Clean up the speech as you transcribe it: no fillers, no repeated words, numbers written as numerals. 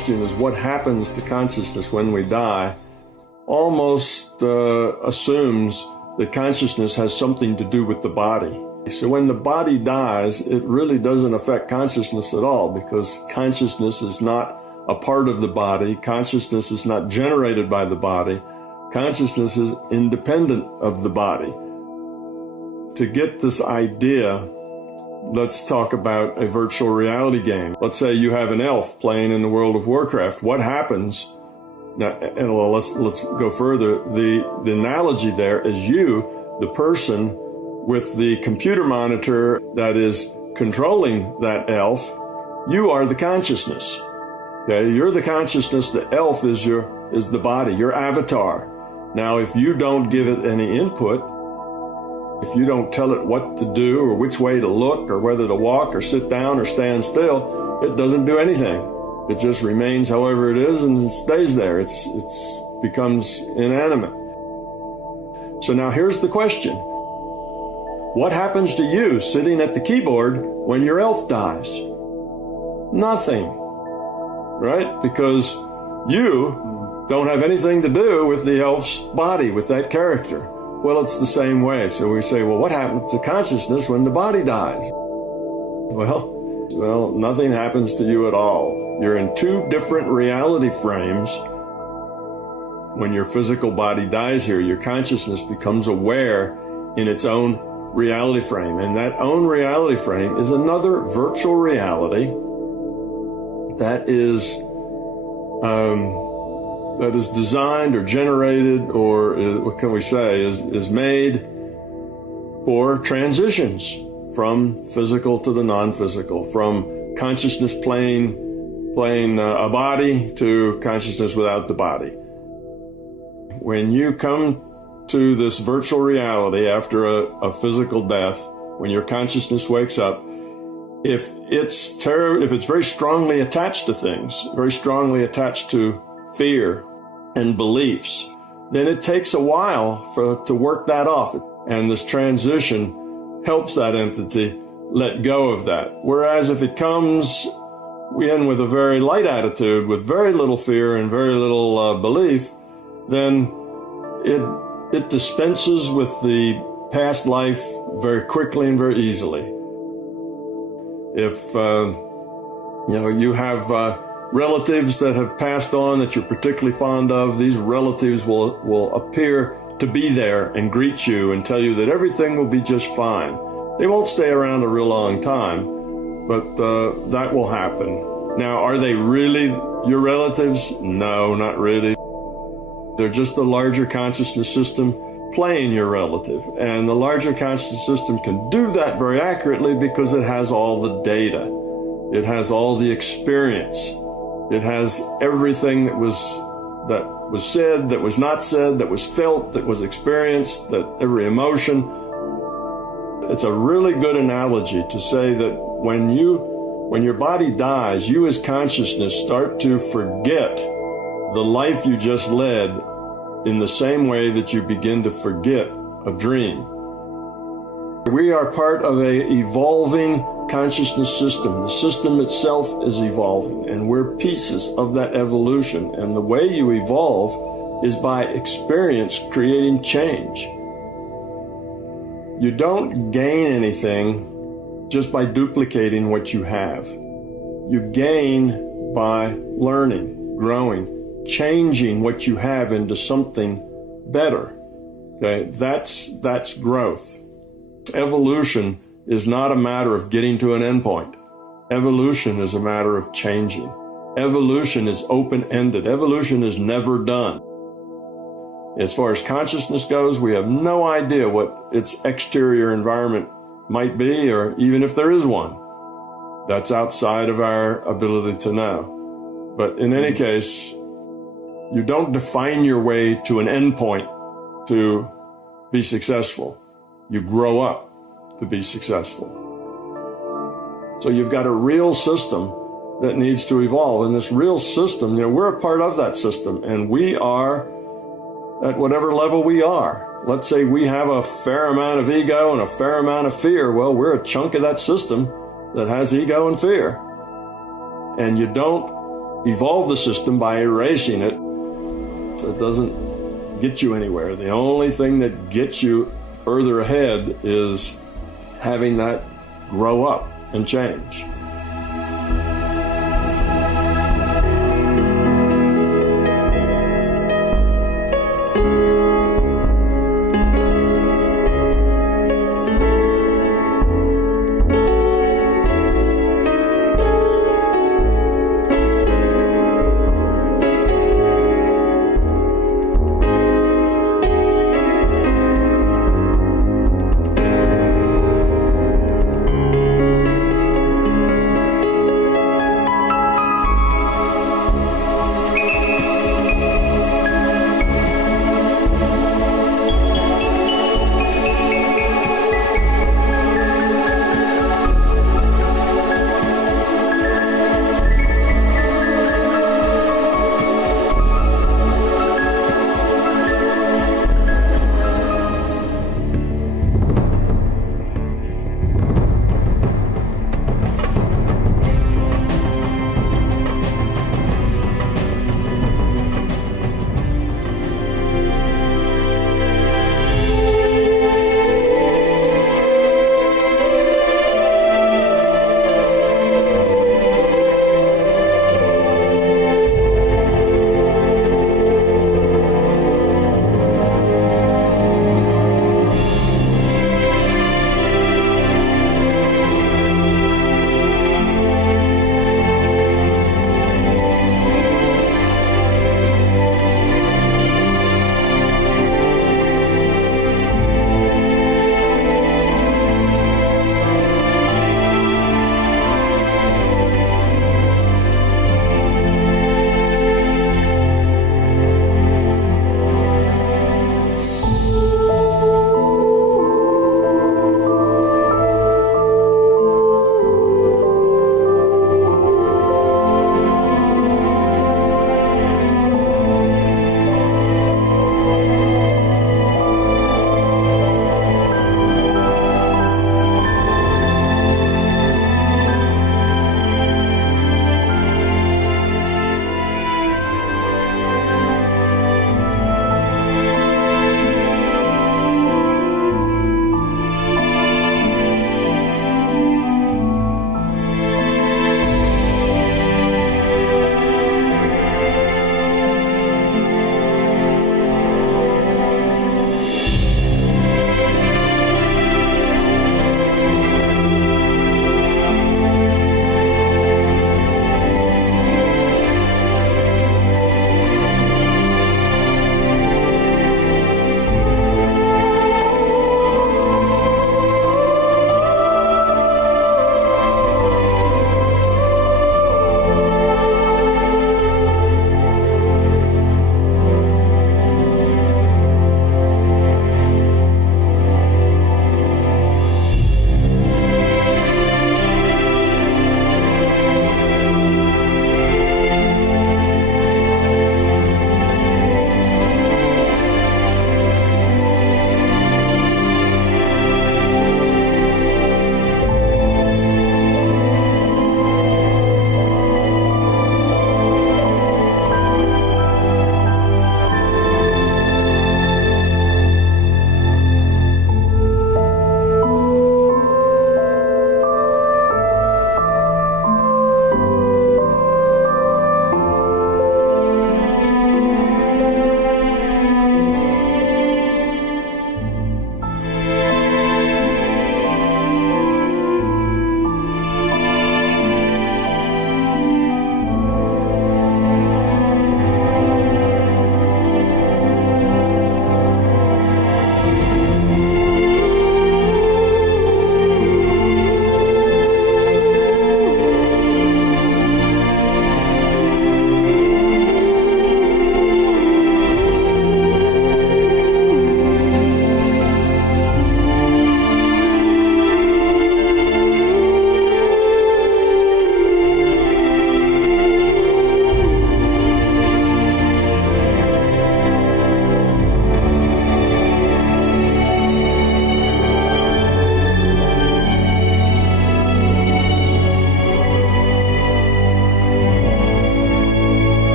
question is what happens to consciousness when we die almost assumes that consciousness has something to do with the body. So when the body dies, it really doesn't affect consciousness at all, because consciousness is not a part of the body. Consciousness is not generated by the body. Consciousness is independent of the body. To get this idea, let's talk about a virtual reality game. Let's say you have an elf playing in the World of Warcraft. What happens? Now, and well, let's go further. The analogy there is you, the person with the computer monitor that is controlling that elf. You are the consciousness. Okay, you're the consciousness. The elf is the body, your avatar. Now, if you don't give it any input, if you don't tell it what to do or which way to look or whether to walk or sit down or stand still, it doesn't do anything. It just remains however it is and stays there. It becomes inanimate. So now here's the question. What happens to you sitting at the keyboard when your elf dies? Nothing, right? Because you don't have anything to do with the elf's body, with that character. Well, it's the same way. So we say, well, what happens to consciousness when the body dies? Well, nothing happens to you at all. You're in two different reality frames. When your physical body dies here, your consciousness becomes aware in its own reality frame. And that own reality frame is another virtual reality that is designed or generated, or what can we say, is made for transitions from physical to the non-physical, from consciousness playing a body to consciousness without the body. When you come to this virtual reality after a physical death, when your consciousness wakes up, if it's very strongly attached to things, very strongly attached to fear and beliefs, then it takes a while to work that off. And this transition helps that entity let go of that. Whereas if it comes in with a very light attitude, with very little fear and very little belief, then it dispenses with the past life very quickly and very easily. If you have relatives that have passed on that you're particularly fond of, these relatives will appear to be there and greet you and tell you that everything will be just fine. They won't stay around a real long time, but that will happen. Now, are they really your relatives? No, not really. They're just the larger consciousness system playing your relative. And the larger consciousness system can do that very accurately because it has all the data. It has all the experience. It has everything that was said, that was not said, that was felt, that was experienced, that every emotion. It's a really good analogy to say that when your body dies, you as consciousness start to forget the life you just led in the same way that you begin to forget a dream. We are part of an evolving consciousness system. The system itself is evolving, and we're pieces of that evolution. And the way you evolve is by experience creating change. You don't gain anything just by duplicating what you have. You gain by learning, growing, changing what you have into something better. Okay, that's growth. Evolution is not a matter of getting to an endpoint. Evolution is a matter of changing. Evolution is open-ended. Evolution is never done. As far as consciousness goes, we have no idea what its exterior environment might be, or even if there is one. That's outside of our ability to know. But in any case, you don't define your way to an endpoint to be successful. You grow up to be successful. So you've got a real system that needs to evolve. And this real system, we're a part of that system, and we are at whatever level we are. Let's say we have a fair amount of ego and a fair amount of fear. Well, we're a chunk of that system that has ego and fear. And you don't evolve the system by erasing it. It doesn't get you anywhere. The only thing that gets you further ahead is having that grow up and change.